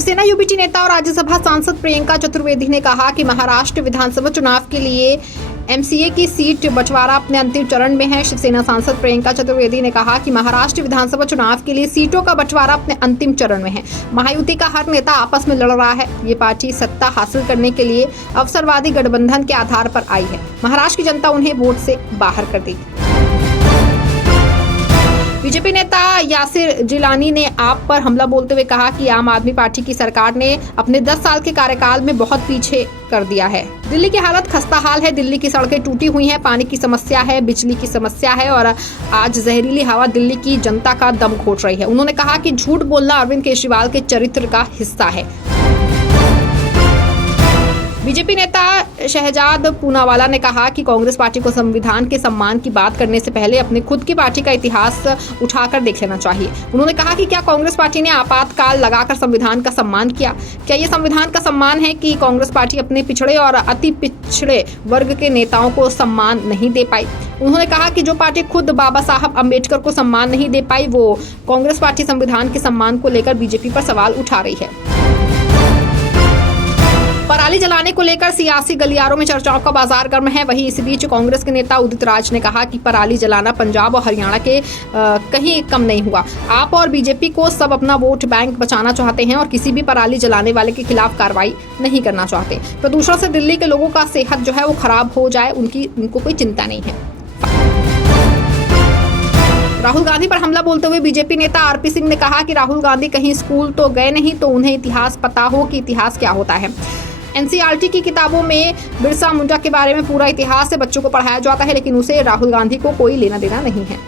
Shiv Sena UBT नेता और राज्यसभा सांसद प्रियंका चतुर्वेदी ने कहा कि महाराष्ट्र विधानसभा चुनाव के लिए एमसीए की सीट बंटवारा अपने अंतिम चरण में है। शिवसेना सांसद प्रियंका चतुर्वेदी ने कहा कि महाराष्ट्र विधानसभा चुनाव के लिए सीटों का बंटवारा अपने अंतिम चरण में है। महायुति का हर नेता आपस में लड़ रहा है। ये पार्टी सत्ता हासिल करने के लिए अवसरवादी गठबंधन के आधार पर आई है। महाराष्ट्र की जनता उन्हें वोट से बाहर कर देगी। बीजेपी नेता यासिर जिलानी ने आप पर हमला बोलते हुए कहा कि आम आदमी पार्टी की सरकार ने अपने 10 साल के कार्यकाल में बहुत पीछे कर दिया है। दिल्ली की हालत खस्ता हाल है। दिल्ली की सड़कें टूटी हुई हैं, पानी की समस्या है, बिजली की समस्या है और आज जहरीली हवा दिल्ली की जनता का दम घोट रही है। उन्होंने कहा कि झूठ बोलना अरविंद केजरीवाल के चरित्र का हिस्सा है। बीजेपी नेता शहजाद पूनावाला ने कहा कि कांग्रेस पार्टी को संविधान के सम्मान की बात करने से पहले अपने खुद की पार्टी का इतिहास उठाकर देख लेना चाहिए। उन्होंने कहा कि क्या कांग्रेस पार्टी ने आपातकाल लगाकर संविधान का सम्मान किया? क्या ये संविधान का सम्मान है कि कांग्रेस पार्टी अपने पिछड़े और अति पिछड़े वर्ग के नेताओं को सम्मान नहीं दे पाई? उन्होंने कहा कि जो पार्टी खुद बाबा साहब अम्बेडकर को सम्मान नहीं दे पाई, वो कांग्रेस पार्टी संविधान के सम्मान को लेकर बीजेपी पर सवाल उठा रही है। पराली जलाने को लेकर सियासी गलियारों में चर्चाओं का बाजार गर्म है। वहीं इसी बीच कांग्रेस के नेता उदित राज ने कहा कि पराली जलाना पंजाब और हरियाणा के कहीं कम नहीं हुआ। आप और बीजेपी को सब अपना वोट बैंक बचाना चाहते हैं और किसी भी पराली जलाने वाले के खिलाफ कार्रवाई नहीं करना चाहते। प्रदूषण से दिल्ली के लोगों का सेहत जो है वो खराब हो जाए, उनको कोई चिंता नहीं है। राहुल गांधी पर हमला बोलते हुए बीजेपी नेता आरपी सिंह ने कहा कि राहुल गांधी कहीं स्कूल तो गए नहीं तो उन्हें इतिहास पता हो कि इतिहास क्या होता है। एनसीईआरटी की किताबों में बिरसा मुंडा के बारे में पूरा इतिहास से बच्चों को पढ़ाया जाता है, लेकिन उसे राहुल गांधी को कोई लेना देना नहीं है।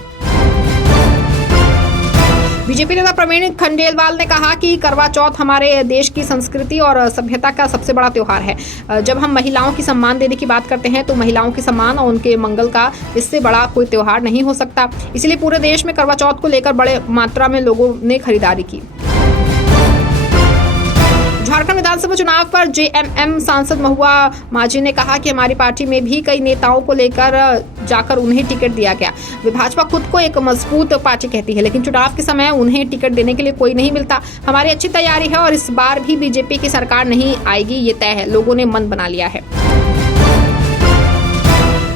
बीजेपी नेता प्रवीण खंडेलवाल ने कहा कि करवा चौथ हमारे देश की संस्कृति और सभ्यता का सबसे बड़ा त्योहार है। जब हम महिलाओं की सम्मान देने की बात करते हैं तो महिलाओं के सम्मान और उनके मंगल का इससे बड़ा कोई त्योहार नहीं हो सकता। इसलिए पूरे देश में करवा चौथ को लेकर बड़े मात्रा में लोगों ने खरीदारी की। झारखंड विधानसभा चुनाव पर जेएमएम सांसद महुआ माझी ने कहा कि हमारी पार्टी में भी कई नेताओं को लेकर जाकर उन्हें टिकट दिया गया। भाजपा खुद को एक मजबूत पार्टी कहती है, लेकिन चुनाव के समय उन्हें टिकट देने के लिए कोई नहीं मिलता। हमारी अच्छी तैयारी है और इस बार भी बीजेपी की सरकार नहीं आएगी, ये तय है। लोगों ने मन बना लिया है।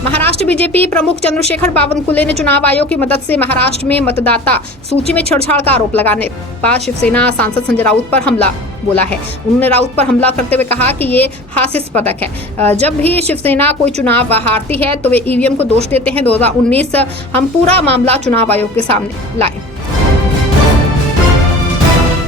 महाराष्ट्र बीजेपी प्रमुख चंद्रशेखर बावनकुले ने चुनाव आयोग की मदद से महाराष्ट्र में मतदाता सूची में छेड़छाड़ का आरोप लगाने पर शिवसेना सांसद संजय राउत पर हमला बोला है। उन्होंने राउत पर हमला करते हुए कहा कि ये हास्यास्पद है। जब भी शिवसेना कोई चुनाव हारती है तो वे ईवीएम को दोष देते हैं। 2019 हम पूरा मामला चुनाव आयोग के सामने लाए।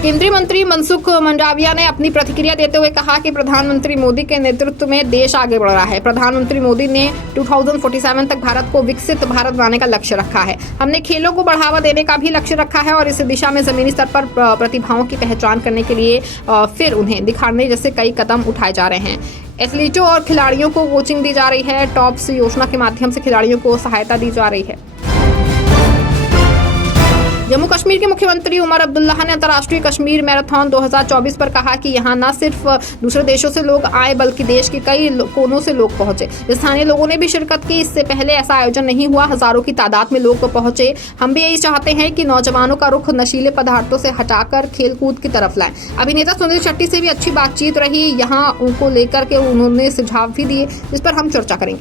केंद्रीय मंत्री मनसुख मंडाविया ने अपनी प्रतिक्रिया देते हुए कहा कि प्रधानमंत्री मोदी के नेतृत्व में देश आगे बढ़ रहा है। प्रधानमंत्री मोदी ने 2047 तक भारत को विकसित भारत बनाने का लक्ष्य रखा है। हमने खेलों को बढ़ावा देने का भी लक्ष्य रखा है और इस दिशा में जमीनी स्तर पर प्रतिभाओं की पहचान करने के लिए फिर उन्हें दिखाने जैसे कई कदम उठाए जा रहे हैं। एथलीटों और खिलाड़ियों को कोचिंग दी जा रही है। टॉप्स योजना के माध्यम से खिलाड़ियों को सहायता दी जा रही है। जम्मू कश्मीर के मुख्यमंत्री उमर अब्दुल्लाह ने अंतर्राष्ट्रीय कश्मीर मैराथन 2024 पर कहा कि यहां न सिर्फ दूसरे देशों से लोग आए बल्कि देश के कई कोनों से लोग पहुंचे। स्थानीय लोगों ने भी शिरकत की। इससे पहले ऐसा आयोजन नहीं हुआ। हजारों की तादाद में लोग पहुंचे। हम भी यही चाहते हैं कि नौजवानों का रुख नशीले पदार्थों से हटाकर खेलकूद की तरफ लाएं। अभिनेता सुनील शेट्टी से भी अच्छी बातचीत रही। यहाँ उनको लेकर के उन्होंने सुझाव भी दिए, जिस पर हम चर्चा करेंगे।